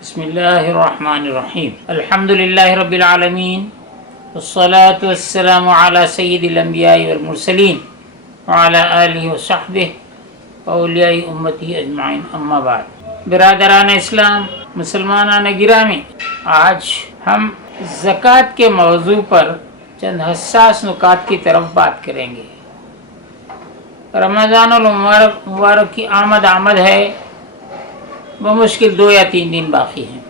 بسم اللہ الرحمن الرحیم الحمد للہ رب العالمین والصلاة والسلام علی سید الانبیاء والمرسلین وعلی آلہ وصحبہ اولیاء امتی اجمعین، اما بعد۔ برادران اسلام، مسلمانان گرامی، آج ہم زکوٰۃ کے موضوع پر چند حساس نکات کی طرف بات کریں گے۔ رمضان المبارک کی آمد ہے، بمشکل 2 یا 3 دن باقی ہیں۔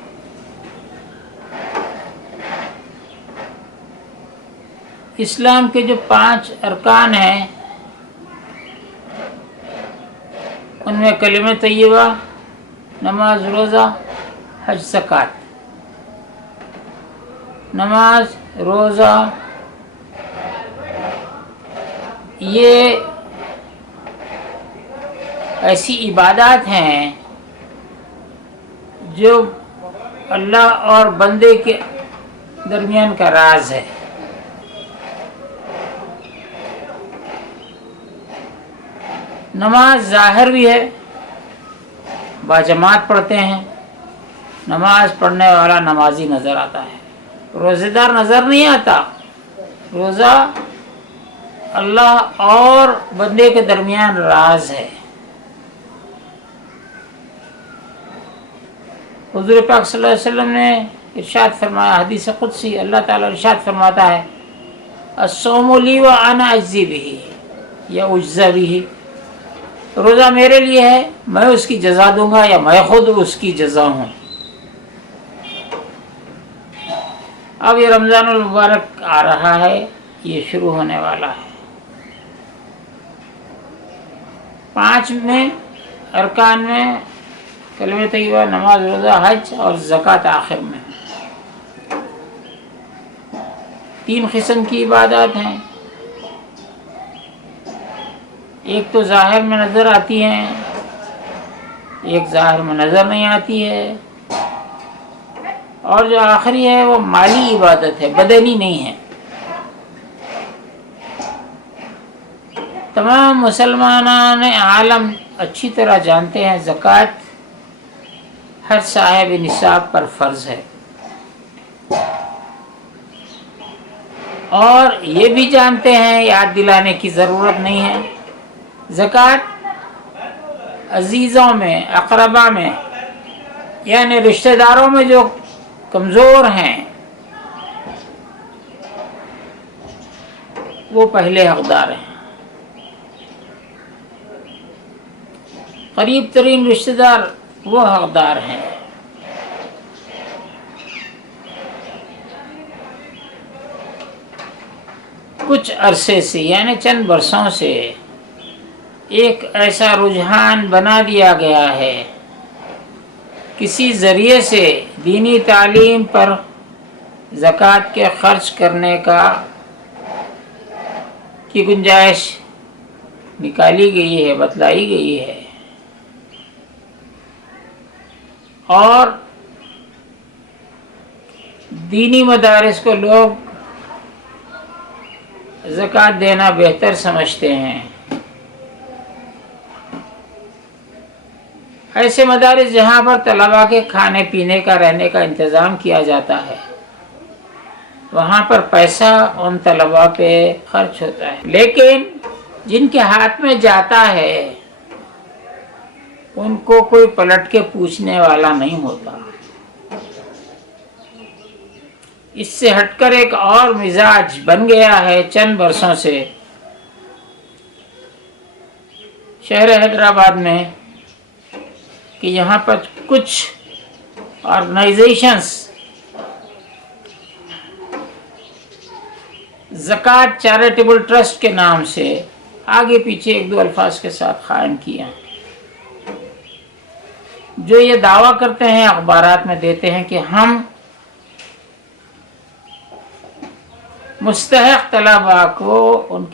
اسلام کے جو 5 ارکان ہیں، ان میں کلمہ طیبہ، نماز، روزہ، حج، زکوٰۃ۔ نماز، روزہ یہ ایسی عبادات ہیں جو اللہ اور بندے کے درمیان کا راز ہے۔ نماز ظاہر بھی ہے، باجماعت پڑھتے ہیں، نماز پڑھنے والا نمازی نظر آتا ہے، روزہ دار نظر نہیں آتا۔ روزہ اللہ اور بندے کے درمیان راز ہے۔ حضور پاک صلی اللہ علیہ وسلم نے ارشاد فرمایا، حدیث قدسی، اللہ تعالیٰ ارشاد فرماتا ہے، الصوم لی وانا اجزی بہ یا اجزی بہ، روزہ میرے لیے ہے، میں اس کی جزا دوں گا یا میں خود اس کی جزا ہوں۔ اب یہ رمضان المبارک آ رہا ہے، یہ شروع ہونے والا ہے۔ 5 میں ارکان میں کلمہ طیبہ، نماز، روزہ، حج اور زکوٰۃ آخر میں۔ 3 قسم کی عبادات ہیں، ایک تو ظاہر میں نظر آتی ہیں، ایک ظاہر میں نظر نہیں آتی ہے، اور جو آخری ہے وہ مالی عبادت ہے، بدنی نہیں ہے۔ تمام مسلمانان عالم اچھی طرح جانتے ہیں زکوٰۃ ہر صاحب نصاب پر فرض ہے، اور یہ بھی جانتے ہیں، یاد دلانے کی ضرورت نہیں ہے، زکوٰۃ عزیزوں میں، اقربا میں، یعنی رشتہ داروں میں جو کمزور ہیں وہ پہلے حقدار ہیں۔ قریب ترین رشتہ دار وہ حقدار ہیں۔ کچھ عرصے سے، یعنی چند برسوں سے، ایک ایسا رجحان بنا دیا گیا ہے، کسی ذریعے سے دینی تعلیم پر زکوٰۃ کے خرچ کرنے کی گنجائش نکالی گئی ہے، بتلائی گئی ہے، اور دینی مدارس کو لوگ زکوٰۃ دینا بہتر سمجھتے ہیں۔ ایسے مدارس جہاں پر طلباء کے کھانے پینے کا، رہنے کا انتظام کیا جاتا ہے، وہاں پر پیسہ ان طلباء پہ خرچ ہوتا ہے، لیکن جن کے ہاتھ میں جاتا ہے ان کو کوئی پلٹ کے پوچھنے والا نہیں ہوتا۔ اس سے ہٹ کر ایک اور مزاج بن گیا ہے چند برسوں سے شہر حیدرآباد میں، کہ یہاں پر کچھ آرگنائزیشنز زکوٰۃ چیریٹیبل ٹرسٹ کے نام سے آگے پیچھے 1-2 الفاظ کے ساتھ قائم کیا، جو یہ دعویٰ کرتے ہیں، اخبارات میں دیتے ہیں کہ ہم مستحق طلباء کو ان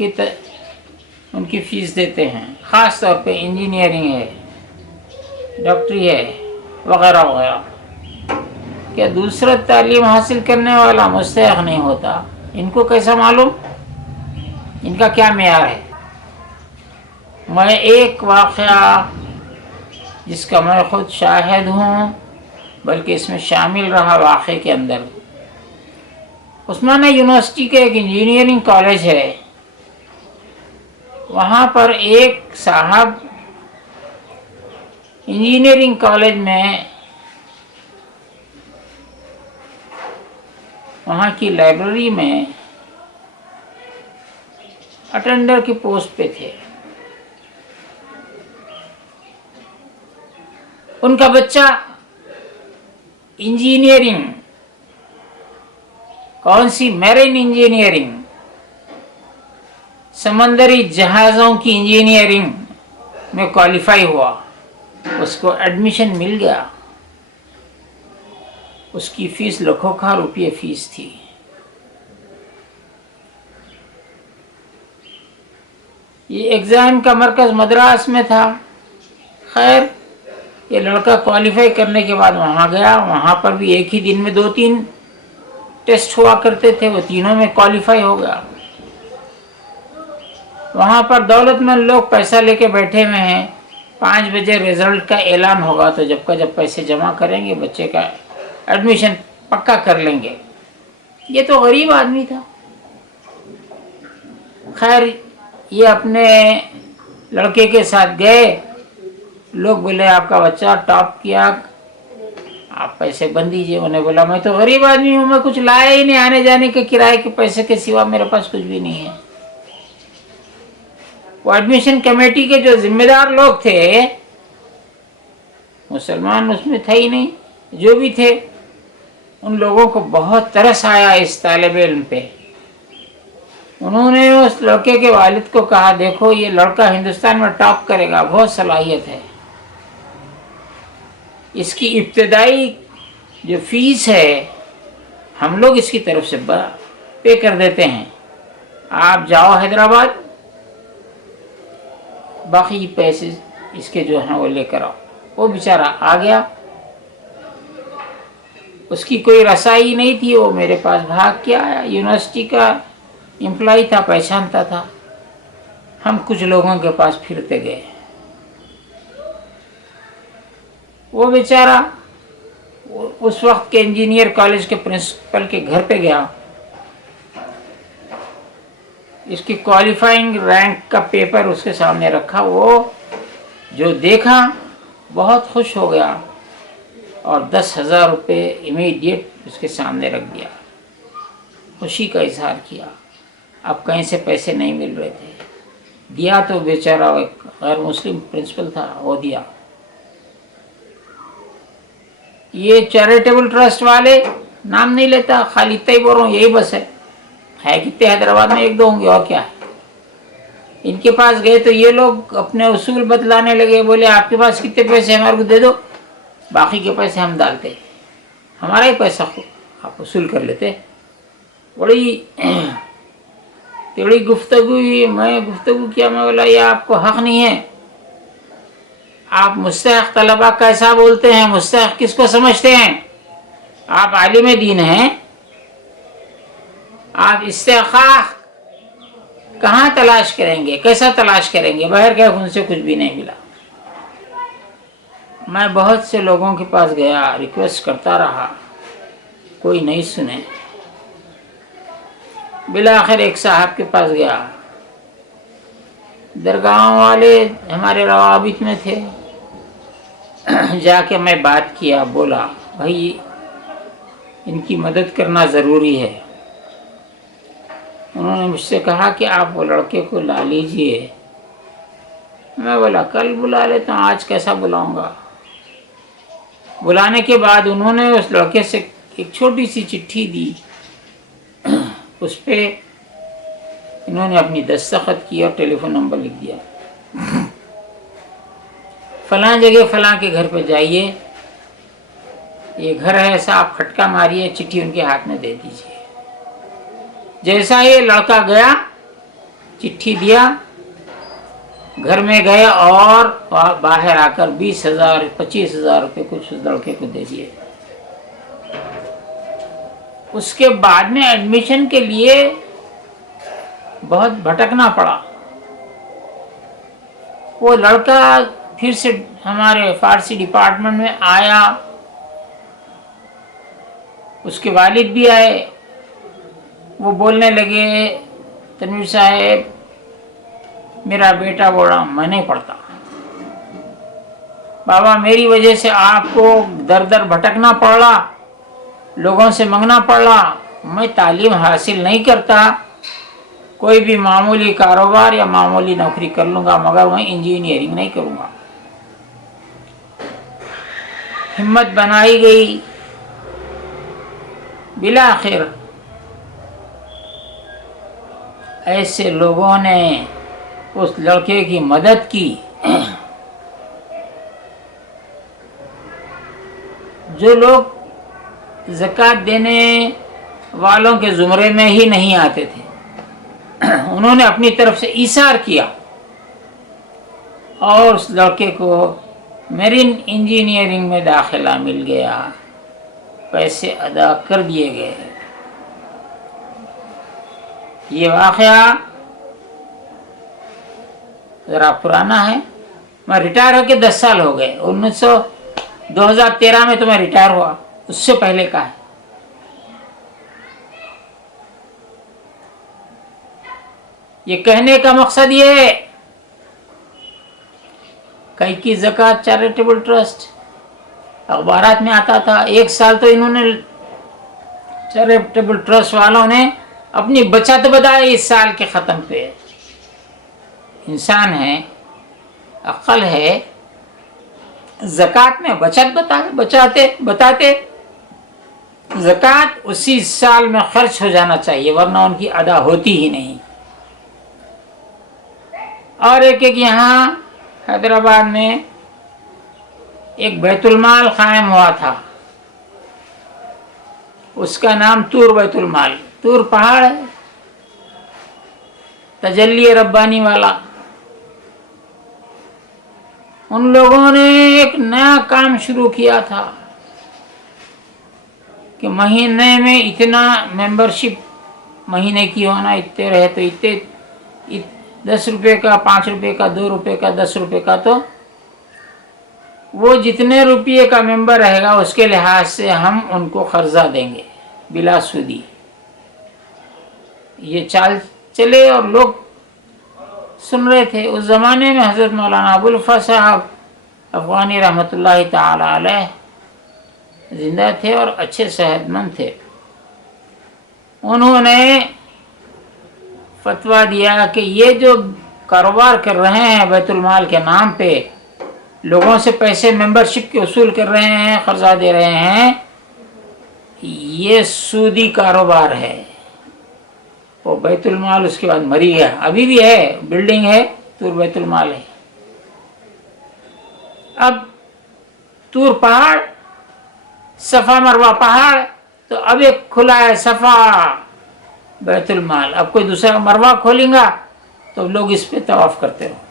کی فیس دیتے ہیں، خاص طور پہ انجینئرنگ ہے، ڈاکٹری ہے، وغیرہ وغیرہ۔ کیا دوسرا تعلیم حاصل کرنے والا مستحق نہیں ہوتا؟ ان کو کیسا معلوم؟ ان کا کیا معیار ہے؟ میں ایک واقعہ جس کا میں خود شاہد ہوں، بلکہ اس میں شامل رہا واقعے کے اندر۔ عثمانیہ یونیورسٹی کا ایک انجینئرنگ کالج ہے، وہاں پر ایک صاحب انجینئرنگ کالج میں وہاں کی لائبریری میں اٹینڈر کی پوسٹ پہ تھے۔ ان کا بچہ انجینئرنگ، کون سی؟ میرین انجینئرنگ، سمندری جہازوں کی انجینئرنگ میں کوالیفائی ہوا، اس کو ایڈمیشن مل گیا۔ اس کی فیس لاکھوں کا روپیے فیس تھی۔ یہ ایگزام کا مرکز مدراس میں تھا۔ خیر، یہ لڑکا کوالیفائی کرنے کے بعد وہاں گیا، وہاں پر بھی ایک ہی دن میں 2-3 ٹیسٹ ہوا کرتے تھے، وہ تینوں میں کوالیفائی ہو گیا۔ وہاں پر دولت مند لوگ پیسہ لے کے بیٹھے ہوئے ہیں، 5 بجے رزلٹ کا اعلان ہوگا تو جب پیسے جمع کریں گے بچے کا ایڈمیشن پکا کر لیں گے۔ یہ تو غریب آدمی تھا۔ خیر، یہ اپنے لڑکے کے ساتھ گئے، لوگ بولے آپ کا بچہ ٹاپ کیا، آپ پیسے بند دیجیے۔ انہیں بولا میں تو غریب آدمی ہوں، میں کچھ لایا ہی نہیں، آنے جانے کے کرائے کے پیسے کے سوا میرے پاس کچھ بھی نہیں ہے۔ وہ ایڈمیشن کمیٹی کے جو ذمہ دار لوگ تھے، مسلمان اس میں تھا ہی نہیں، جو بھی تھے، ان لوگوں کو بہت ترس آیا اس طالب علم پہ۔ انہوں نے اس لڑکے کے والد کو کہا دیکھو یہ لڑکا ہندوستان میں ٹاپ کرے گا، بہت صلاحیت ہے، اس کی ابتدائی جو فیس ہے ہم لوگ اس کی طرف سے پے کر دیتے ہیں، آپ جاؤ حیدرآباد، باقی پیسے اس کے جو ہیں وہ لے کر آؤ۔ وہ بیچارہ آ گیا، اس کی کوئی رسائی نہیں تھی، وہ میرے پاس بھاگ کے آیا، یونیورسٹی کا امپلائی تھا، پہچانتا تھا۔ ہم کچھ لوگوں کے پاس پھرتے گئے، وہ بیچارہ اس وقت کے انجینئر کالج کے پرنسپل کے گھر پہ گیا، اس کی کوالیفائنگ رینک کا پیپر اس کے سامنے رکھا، وہ جو دیکھا بہت خوش ہو گیا اور 10,000 روپے امیڈیٹ اس کے سامنے رکھ دیا، خوشی کا اظہار کیا۔ اب کہیں سے پیسے نہیں مل رہے تھے، دیا تو بیچارہ ایک غیر مسلم پرنسپل تھا، وہ دیا۔ یہ چیریٹیبل ٹرسٹ والے، نام نہیں لیتا، خالی اتنا ہی بول رہا ہوں، یہی بس ہے کتنے حیدرآباد میں 1-2 ہوں گے اور کیا ہے۔ ان کے پاس گئے تو یہ لوگ اپنے اصول بتلانے لگے، بولے آپ کے پاس کتنے پیسے ہمارے کو دے دو، باقی کے پیسے ہم ڈالتے، ہمارا ہی پیسہ آپ وصول کر لیتے۔ بڑی تیڑی گفتگو ہوئی، میں گفتگو کیا، میں بولا یہ آپ کو حق نہیں ہے، آپ مستحق طلبہ کیسا بولتے ہیں، مستحق کس کو سمجھتے ہیں؟ آپ عالم دین ہیں، آپ استحقاق کہاں تلاش کریں گے، کیسا تلاش کریں گے؟ باہر گئے ان سے کچھ بھی نہیں ملا۔ میں بہت سے لوگوں کے پاس گیا، ریکویسٹ کرتا رہا، کوئی نہیں سنے۔ بالآخر ایک صاحب کے پاس گیا، درگاہوں والے ہمارے روابط میں تھے، جا کے میں بات کیا، بولا بھائی ان کی مدد کرنا ضروری ہے۔ انہوں نے مجھ سے کہا کہ آپ وہ لڑکے کو لا لیجئے۔ میں بولا کل بلا لیتا ہوں، آج کیسا بلاؤں گا۔ بلانے کے بعد انہوں نے اس لڑکے سے ایک چھوٹی سی چٹھی دی، اس پہ انہوں نے اپنی دستخط کی اور ٹیلی فون نمبر لکھ دیا، فلاں جگہ فلاں کے گھر پہ جائیے، یہ گھر ہے ایسا، آپ کھٹکا ماریے، چٹھی ان کے ہاتھ میں دے دیجیے۔ جیسا یہ لڑکا گیا، چٹھی دیا، گھر میں گئے اور باہر آ کر 20,000 25,000 روپے کچھ اس لڑکے کو دے دیے۔ اس کے بعد میں ایڈمیشن کے لیے بہت بھٹکنا پڑا۔ وہ لڑکا پھر سے ہمارے فارسی ڈپارٹمنٹ میں آیا، اس کے والد بھی آئے، وہ بولنے لگے تنویر صاحب میرا بیٹا بولا میں نہیں پڑھتا، بابا میری وجہ سے آپ کو در در بھٹکنا پڑ رہا، لوگوں سے منگنا پڑ رہا، میں تعلیم حاصل نہیں کرتا، کوئی بھی معمولی کاروبار یا معمولی نوکری کر لوں گا مگر میں انجینئرنگ نہیں کروں گا۔ ہمت بنائی گئی، بالآخر ایسے لوگوں نے اس لڑکے کی مدد کی جو لوگ زکوٰۃ دینے والوں کے زمرے میں ہی نہیں آتے تھے، انہوں نے اپنی طرف سے ایثار کیا اور اس لڑکے کو میرین انجینئرنگ میں داخلہ مل گیا، پیسے ادا کر دیے گئے۔ یہ واقعہ ذرا پرانا ہے، میں ریٹائر ہو کے 10 سال ہو گئے، 2013 میں تو میں ریٹائر ہوا، اس سے پہلے کا ہے۔ یہ کہنے کا مقصد یہ ہے، کئی کی زکوٰۃ چیریٹیبل ٹرسٹ اخبارات میں آتا تھا، 1 سال تو انہوں نے چیریٹیبل ٹرسٹ والوں نے اپنی بچت بتائی اس سال کے ختم پہ۔ انسان ہے، عقل ہے، زکوٰۃ میں بچت بتاتے، زکوٰۃ اسی سال میں خرچ ہو جانا چاہیے ورنہ ان کی ادا ہوتی ہی نہیں۔ اور ایک یہاں حیدرآباد میں ایک بیت المال قائم ہوا تھا، اس کا نام طور بیت المال، طور پہاڑ ہے، تجلی ربانی والا۔ ان لوگوں نے ایک نیا کام شروع کیا تھا کہ مہینے میں اتنا ممبرشپ مہینے کی ہونا، اتنے رہے تو اتنے 10 روپے کا، 5 روپے کا، 2 روپے کا، 10 روپے کا، تو وہ جتنے روپے کا ممبر رہے گا اس کے لحاظ سے ہم ان کو قرضہ دیں گے بلا سودی۔ یہ چال چلے اور لوگ سن رہے تھے۔ اس زمانے میں حضرت مولانا ابوالفضل صاحب افغانی رحمۃ اللہ تعالی علیہ زندہ تھے اور اچھے صحت مند تھے۔ انہوں نے فتویٰ دیا کہ یہ جو کاروبار کر رہے ہیں بیت المال کے نام پہ، لوگوں سے پیسے ممبرشپ کے اصول کر رہے ہیں، قرضہ دے رہے ہیں، یہ سودی کاروبار ہے۔ وہ بیت المال اس کے بعد مری گیا، ابھی بھی ہے، بلڈنگ ہے، طور بیت المال ہے۔ اب طور پہاڑ، صفا مروہ پہاڑ، تو اب ایک کھلا ہے صفا بیت المال، اب کوئی دوسرا مروہ کھولیں گا تو لوگ اس پہ طواف کرتے رہو۔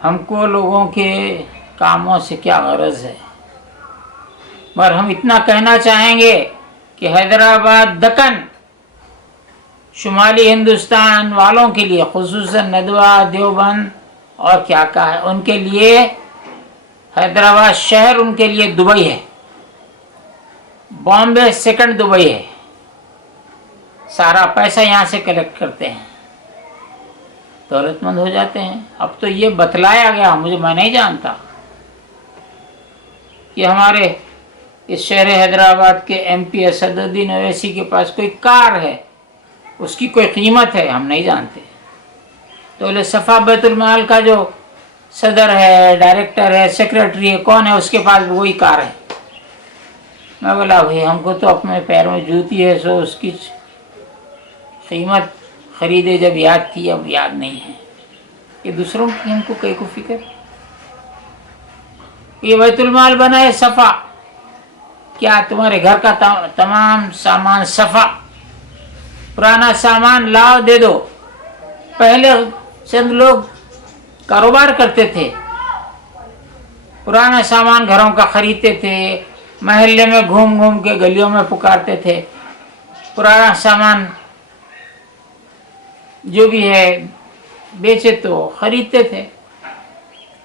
ہم کو لوگوں کے کاموں سے کیا غرض ہے، مگر ہم اتنا کہنا چاہیں گے کہ حیدرآباد، دکن، شمالی ہندوستان والوں کے لیے، خصوصاً ندوہ، دیوبند اور کیا کہا ہے، ان کے لیے حیدرآباد شہر ان کے لیے دبئی ہے، بامبے سیکنڈ دبئی ہے۔ سارا پیسہ یہاں سے کلیکٹ کرتے ہیں، دولت مند ہو جاتے ہیں۔ اب تو یہ بتلایا گیا، میں نہیں جانتا کہ ہمارے اس شہر حیدرآباد کے ایم پی اسد الدین اویسی کے پاس کوئی کار ہے، اس کی کوئی قیمت ہے، ہم نہیں جانتے۔ تو صفا بیت المال کا جو صدر ہے، ڈائریکٹر ہے، سیکریٹری ہے، کون ہے، اس کے پاس وہی کار ہے۔ میں بولا بھائی ہم کو تو اپنے پیر میں جوتی ہے، سو اس کی قیمت خریدے جب یاد تھی، اب یاد نہیں ہے۔ یہ دوسروں کی ہم کو کئی کو فکر۔ یہ بیت المال بنا ہے صفا، کیا تمہارے گھر کا تمام سامان صفا، پرانا سامان لاؤ دے دو۔ پہلے چند لوگ کاروبار کرتے تھے، پرانا سامان گھروں کا خریدتے تھے، محلے میں گھوم گھوم کے گلیوں میں پکارتے تھے، پرانا سامان جو بھی ہے بیچے تو خریدتے تھے۔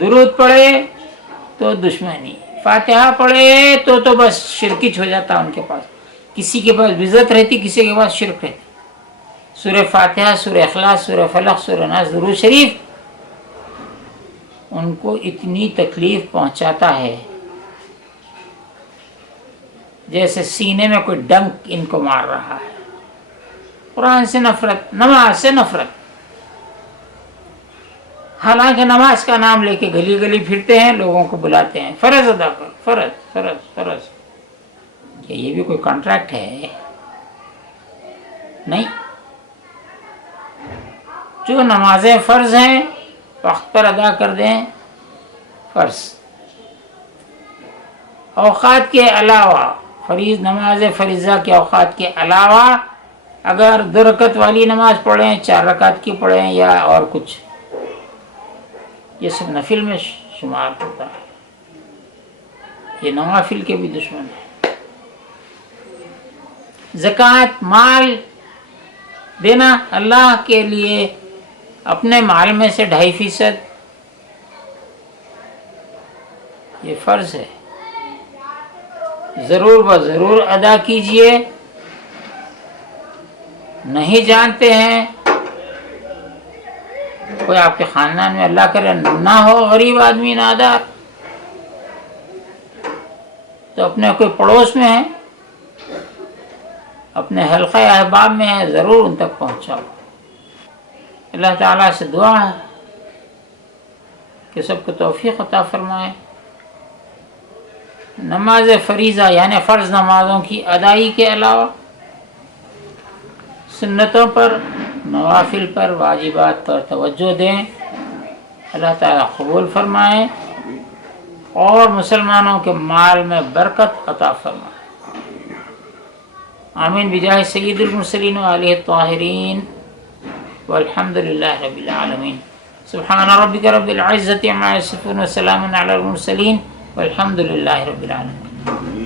درود پڑھے تو دشمنی، فاتحہ پڑھے تو بس شرکچ ہو جاتا ان کے پاس. کسی کے پاس عزت رہتی، کسی کے پاس شرک رہتی. سورہ فاتحہ، سورہ اخلاص، سورہ فلق، سورہ ناس، درود شریف ان کو اتنی تکلیف پہنچاتا ہے جیسے سینے میں کوئی ڈنک ان کو مار رہا ہے. قرآن سے نفرت، نماز سے نفرت. حالانکہ نماز کا نام لے کے گلی گلی پھرتے ہیں، لوگوں کو بلاتے ہیں فرض ادا کر، فرض فرض فرض. کیا یہ بھی کوئی کانٹریکٹ ہے؟ نہیں. جو نمازیں فرض ہیں وقت پر ادا کر دیں، فرض. اوقات کے علاوہ نماز فریضہ کے اوقات کے علاوہ اگر 2 رکعت والی نماز پڑھیں، 4 رکعت کی پڑھیں یا اور کچھ، یہ سب نفل میں شمار ہوتا ہے. یہ نوافل کے بھی دشمن ہے. زکوٰۃ مال دینا اللہ کے لیے اپنے مال میں سے 2.5% یہ فرض ہے، ضرور ضرور ادا کیجئے. نہیں جانتے ہیں، کوئی آپ کے خاندان میں اللہ کرے نہ ہو، غریب آدمی نادار، تو اپنے کوئی پڑوس میں ہے، اپنے حلقہ احباب میں ہے، ضرور ان تک پہنچاؤ. اللہ تعالیٰ سے دعا ہے کہ سب کو توفیق عطا فرمائے. نماز فریضہ یعنی فرض نمازوں کی ادائی کے علاوہ سنتوں پر، نوافل پر، واجبات پر توجہ دیں. اللہ تعالیٰ قبول فرمائے اور مسلمانوں کے مال میں برکت عطا فرمائے. آمین بجاہ سید المرسلین وآلہ الطاہرین والحمد للہ رب العالمین. سبحان ربک رب العزة عما یصفون وسلام علی المرسلین والحمد للہ رب العالمین.